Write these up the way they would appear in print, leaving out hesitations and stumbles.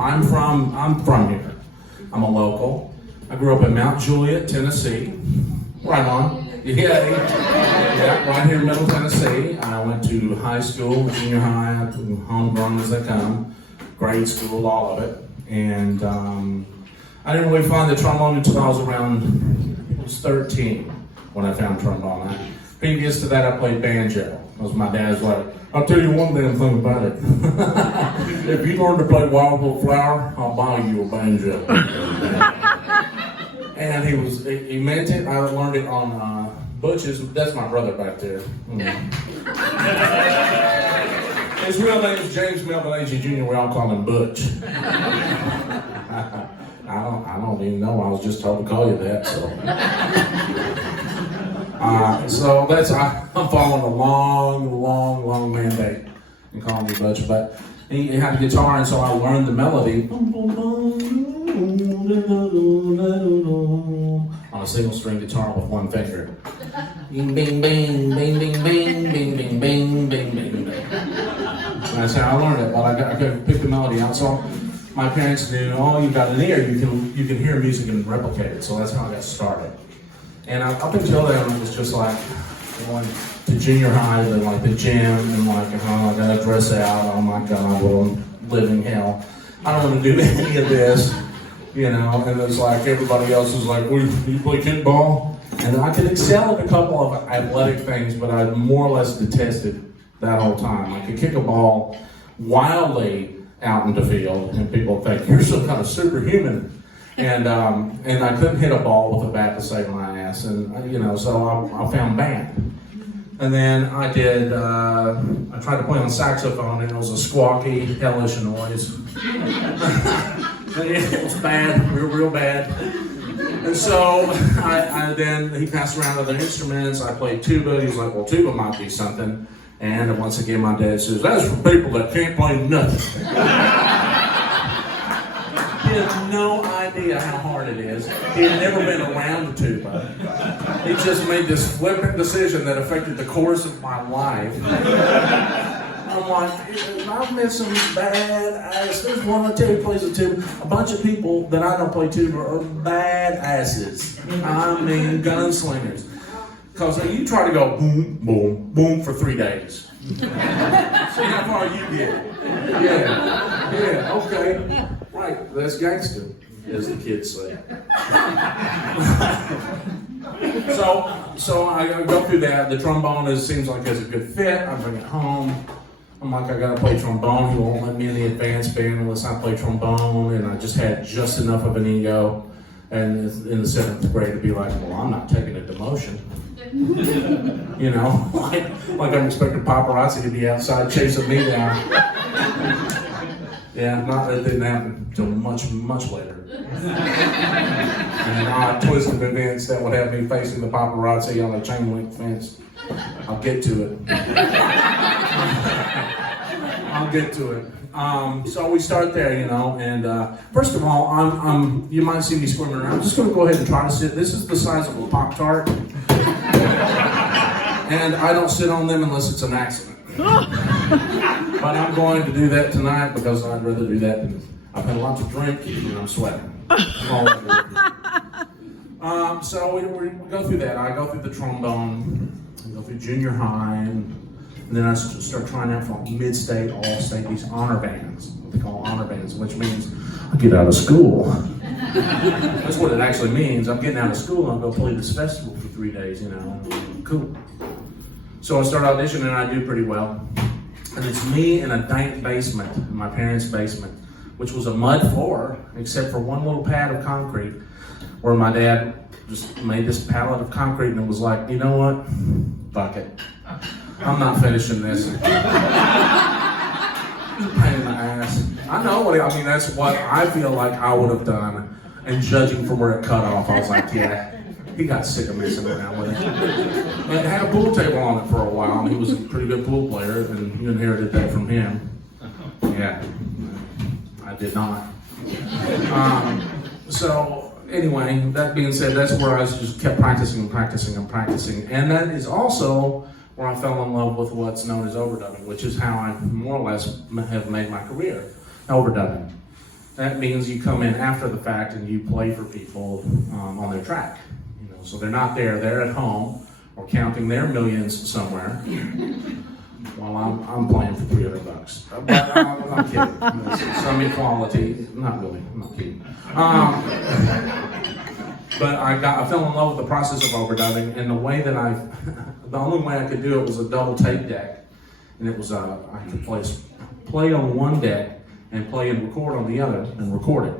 I'm from here. I'm a local. I grew up in Mount Juliet, Tennessee. Right on. Yeah, right here in Middle Tennessee. I went to high school, junior high, homegrown as they come, grade school, all of it. And I didn't really find the trombone until I was 13 when I found trombone. Previous to that, I played banjo. Because my dad's like, I'll tell you one damn thing about it. If you learn to play Wild Little Flower, I'll buy you a banjo. And he meant it. I learned it on Butch's. That's my brother back there. His real name is James Melvin Agee Jr. We all call him Butch. I don't even know. I was just told to call you that. So I'm following a long mandate and calling me Butch. But he had a guitar, and so I learned the melody on a single string guitar with one finger. Bing, bing, bing, bing, bing, bing, bing, bing, bing, bing, bing, bing. That's how I learned it. But I could pick the melody out. So my parents knew, you've got an ear, you can hear music and replicate it. So that's how I got started. And up until then, it was just like going to junior high, to like the gym, and like, I gotta dress out. Oh my God, what a living hell. I don't want to do any of this, And it's like everybody else is like, well, you play kickball? And I could excel at a couple of athletic things, but I more or less detested that whole time. I could kick a ball wildly out in the field, and people think you're some kind of superhuman. And I couldn't hit a ball with a bat to save my ass, and so I found band. And then I tried to play on saxophone, and it was a squawky, hellish noise. It was bad, real bad. And so then he passed around other instruments. I played tuba. He was like, well, tuba might be something. And once again, my dad says, that's for people that can't play nothing. He had no idea how hard it is. He had never been around a tuba. He just made this flippant decision that affected the course of my life. I'm like, I've met some bad ass. There's one I tell you plays a tuba. A bunch of people that I don't play tuba are bad asses. I mean, gunslingers. Because you try to go boom, boom, boom for 3 days. See how far you get. Yeah, okay. Right, that's gangster, as the kids say. So I go through that. The trombone seems like it's a good fit. I bring it home. I'm like, I gotta play trombone. He won't let me in the advanced band unless I play trombone. And I just had just enough of an ego. And in the 7th grade to be like, well, I'm not taking a demotion. Like I'm expecting paparazzi to be outside chasing me down. Yeah, that didn't happen until much later. And an odd twist of events that would have me facing the paparazzi on a chain link fence. I'll get to it. I'll get to it. So we start there, and first of all, you might see me swimming around. I'm just going to go ahead and try to sit. This is the size of a Pop-Tart. And I don't sit on them unless it's an accident. But I'm going to do that tonight because I'd rather do that than I've had a lot to drink and I'm sweating. So we go through that. I go through the trombone, I go through junior high, and then I start trying out for mid-state, all-state, these honor bands, what they call honor bands, which means I get out of school. That's what it actually means. I'm getting out of school and I'm going to play this festival for 3 days, Cool. So I start auditioning and I do pretty well. And it's me in a dank basement, in my parents' basement, which was a mud floor, except for one little pad of concrete, where my dad just made this pallet of concrete and it was like, you know what? Fuck it. I'm not finishing this. Pain in the ass. I know that's what I feel like I would have done. And judging from where it cut off, I was like, yeah, he got sick of messing around with it. And it had a pool table on it for a while, and he was a pretty good pool player, and you inherited that from him. Yeah, I did not. So anyway, that being said, that's where I just kept practicing. And that is also where I fell in love with what's known as overdubbing, which is how I more or less have made my career, overdubbing. that means you come in after the fact and you play for people on their track. So they're not there, they're at home or counting their millions somewhere while I'm playing for $300. But I'm not kidding. There's some equality. Not really, I'm not kidding. But I fell in love with the process of overdubbing, and the only way I could do it was a double tape deck. And it was, I could play on one deck and play and record on the other and record it.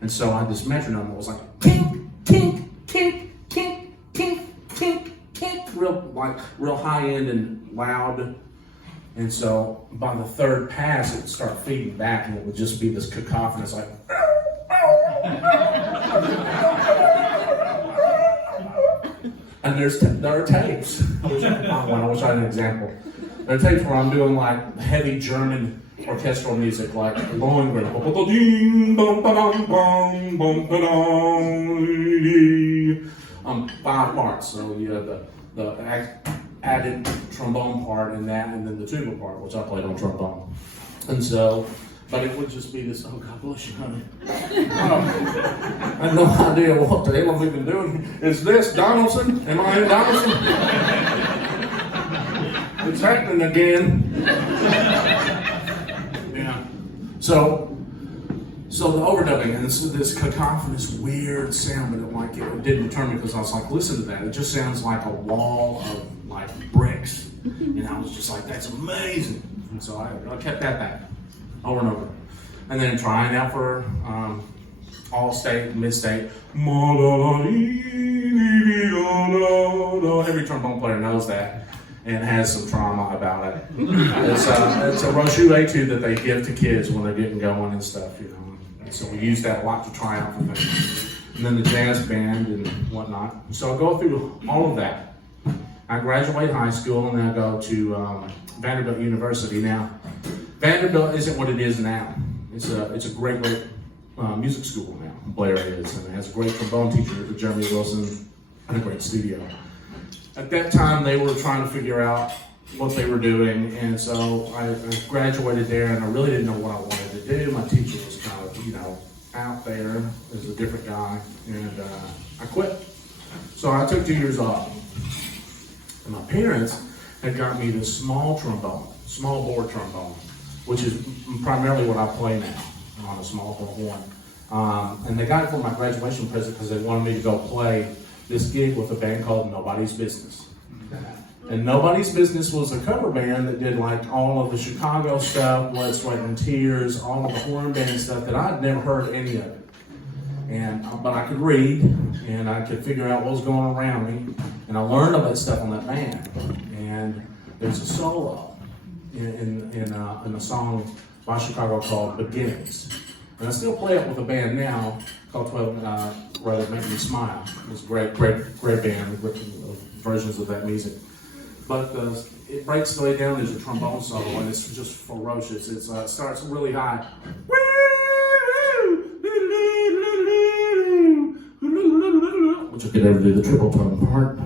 And so I had this metronome that was like tink, tink, tink, tink, tink, tink, tink, real high end and loud. And so by the third pass, it would start feeding back, and it would just be this cacophonous like. And there are tapes. I wish I had an example. There are tapes where I'm doing like heavy German orchestral music, like Lohengrin. 5 parts. So you have the added trombone part in that, and then the tuba part, which I played on trombone. And so, but it would just be this, oh God bless you, honey. I have no idea what the hell we've been doing. Is this Donaldson? Am I in Donaldson? It's happening again. Yeah. So the overdubbing, and this cacophonous, weird sound, but it didn't deter me, because I was like, listen to that. It just sounds like a wall of like bricks. And I was just like, that's amazing. And so I kept that back over and over. And then trying out for all-state, mid-state. Every trombone player knows that and has some trauma about it. It's a Rochu etude that they give to kids when they're getting going and stuff, And so we use that a lot to try out for things. And then the jazz band and whatnot. So I go through all of that. I graduate high school and then I go to Vanderbilt University. Now, Vanderbilt isn't what it is now. It's a great music school now. Blair is, and it has a great trombone teacher, Jeremy Wilson, and a great studio. At that time, they were trying to figure out what they were doing, and so I graduated there, and I really didn't know what I wanted to do. My teacher was kind of, out there as a different guy, and I quit. So I took 2 years off. And my parents had got me this small bore trombone, which is primarily what I play now, on a small bore horn. And they got it for my graduation present because they wanted me to go play this gig with a band called Nobody's Business. And Nobody's Business was a cover band that did like all of the Chicago stuff, Blood, Sweat and Tears, all of the horn band stuff that I'd never heard any of it. But I could read, and I could figure out what was going around me, and I learned all that stuff on that band. And there's a solo in a song by Chicago called Beginnings. And I still play it with a band now called 12 Rather Make Me Smile. It's a great band, versions of that music. But it breaks the way down. There's a trombone solo, and it's just ferocious. It starts really high. Which I could never do the triple tone part.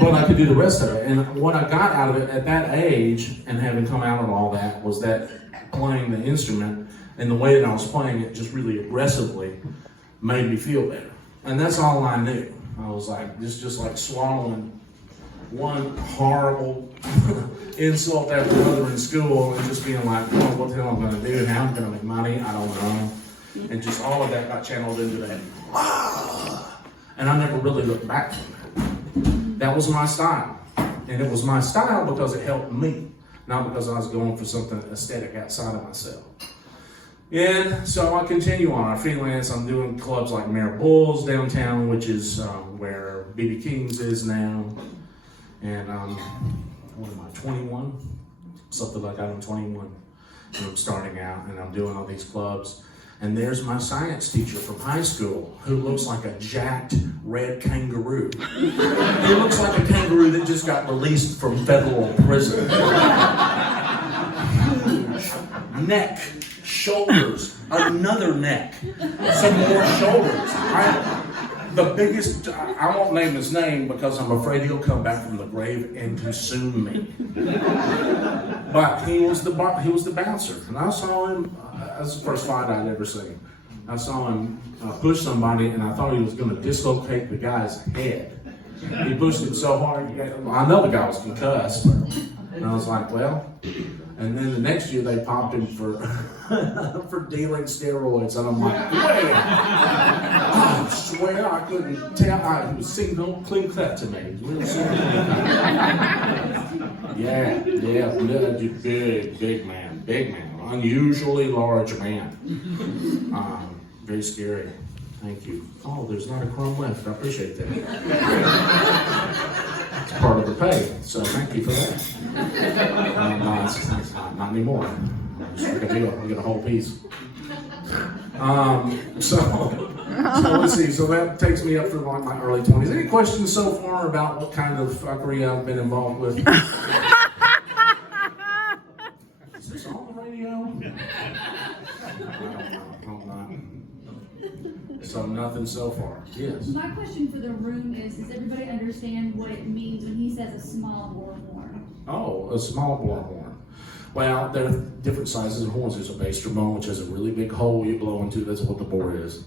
But I could do the rest of it. And what I got out of it at that age, and having come out of all that, was that playing the instrument and the way that I was playing it just really aggressively made me feel better. And that's all I knew. I was like, just like swallowing one horrible insult after another in school, and just being like, oh, what the hell am I going to do? How am I going to make money? I don't know. And just all of that got channeled into that. And I never really looked back from that. That was my style. And it was my style because it helped me, not because I was going for something aesthetic outside of myself. And so I continue on. I freelance. I'm doing clubs like Mare Bulls downtown, which is where B.B. King's is now. And what am I, 21? Something like that. I'm 21. And I'm starting out, and I'm doing all these clubs. And there's my science teacher from high school who looks like a jacked red kangaroo. He looks like a kangaroo that just got released from federal prison. Huge neck, shoulders, another neck, some more shoulders. The biggest, I won't name his name because I'm afraid he'll come back from the grave and consume me. But he was the bouncer, and I saw him. That's the first fight I'd ever seen. I saw him push somebody, and I thought he was going to dislocate the guy's head. He pushed him so hard. I know the guy was concussed, and I was like, well. And then the next year they popped him for for dealing steroids, and I'm like, wait! I swear I couldn't tell. He was singing clean cut to me. Yeah, big man, unusually large man. Very scary. Thank you. Oh, there's not a crumb left. I appreciate that. It's part of the pay, so thank you for that. No, it's not anymore. Just like a deal. I get a whole piece. So let's see. So that takes me up through like my early 20s. Any questions so far about what kind of fuckery I've been involved with? Is this on the radio? I don't know. So nothing so far. Yes. My question for the room is, does everybody understand what it means when he says a small bore horn? Oh, a small bore horn. Well, there are different sizes of horns. There's a bass trombone, which has a really big hole you blow into. That's what the bore is.